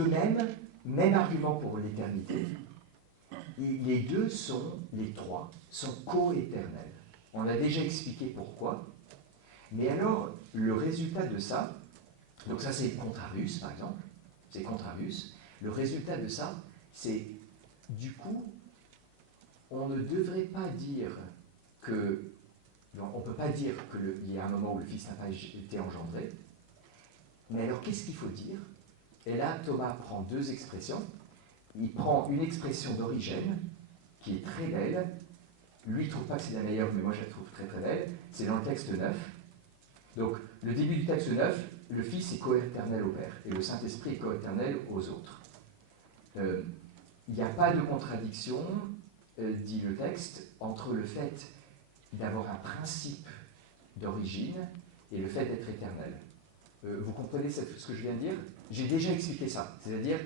De même argument pour l'éternité. Les trois sont co-éternels. On a déjà expliqué pourquoi. Mais alors, le résultat de ça, donc ça c'est Contrarius par exemple, c'est Contrarius, le résultat de ça, c'est du coup, on ne devrait pas dire que, on ne peut pas dire qu'il y a un moment où le Fils n'a pas été engendré, mais alors qu'est-ce qu'il faut dire? Et là, Thomas prend deux expressions. Il prend une expression d'Origène, qui est très belle. Lui, il ne trouve pas que c'est la meilleure, mais moi, je la trouve très très belle. C'est dans le texte 9. Donc, le début du texte 9, le Fils est coéternel au Père, et le Saint-Esprit est coéternel aux autres. Il n'y a pas de contradiction, dit le texte, entre le fait d'avoir un principe d'origine et le fait d'être éternel. Vous comprenez ce que je viens de dire? J'ai déjà expliqué ça. C'est-à-dire,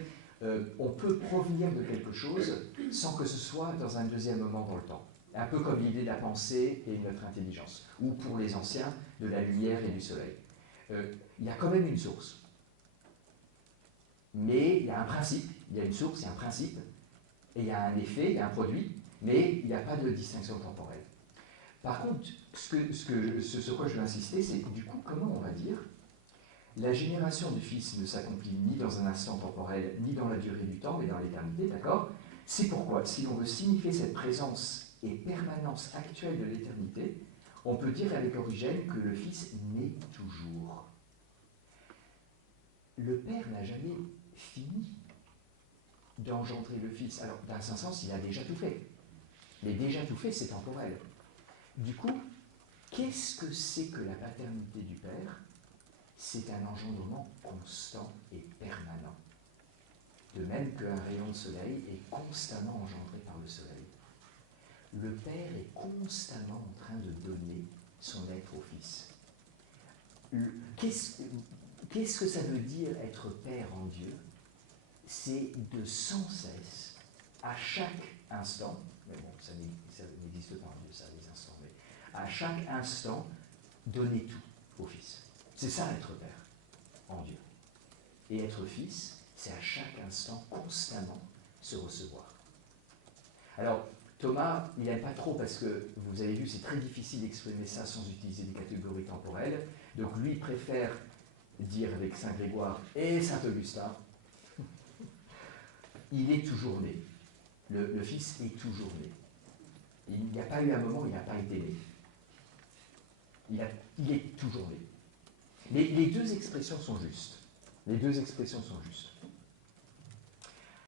on peut provenir de quelque chose sans que ce soit dans un deuxième moment dans le temps. Un peu comme l'idée de la pensée et de notre intelligence, ou pour les anciens, de la lumière et du soleil. Il y a quand même une source. Mais il y a un principe, il y a une source, il y a un principe, et il y a un effet, il y a un produit, mais il n'y a pas de distinction temporelle. Par contre, sur quoi je veux insister, c'est du coup, comment on va dire la génération du Fils ne s'accomplit ni dans un instant temporel, ni dans la durée du temps, mais dans l'éternité, d'accord? C'est pourquoi, si l'on veut signifier cette présence et permanence actuelle de l'éternité, on peut dire avec Origène que le Fils naît toujours. Le Père n'a jamais fini d'engendrer le Fils. Alors, dans un sens, il a déjà tout fait. Mais déjà tout fait, c'est temporel. Du coup, qu'est-ce que c'est que la paternité du Père? C'est un engendrement constant et permanent. De même qu'un rayon de soleil est constamment engendré par le soleil. Le Père est constamment en train de donner son être au Fils. Qu'est-ce que ça veut dire être Père en Dieu? C'est de sans cesse, à chaque instant, mais bon, ça n'existe pas en Dieu, ça, les instants, mais à chaque instant, donner tout au Fils. C'est ça être Père en Dieu. Et être Fils, c'est à chaque instant, constamment, se recevoir. Alors, Thomas, il n'aime pas trop parce que, vous avez vu, c'est très difficile d'exprimer ça sans utiliser des catégories temporelles. Donc lui, il préfère dire avec Saint Grégoire et Saint Augustin, il est toujours né. Le Fils est toujours né. Il n'y a pas eu un moment où il n'a pas été né. Il est toujours né. Les deux expressions sont justes. Les deux expressions sont justes.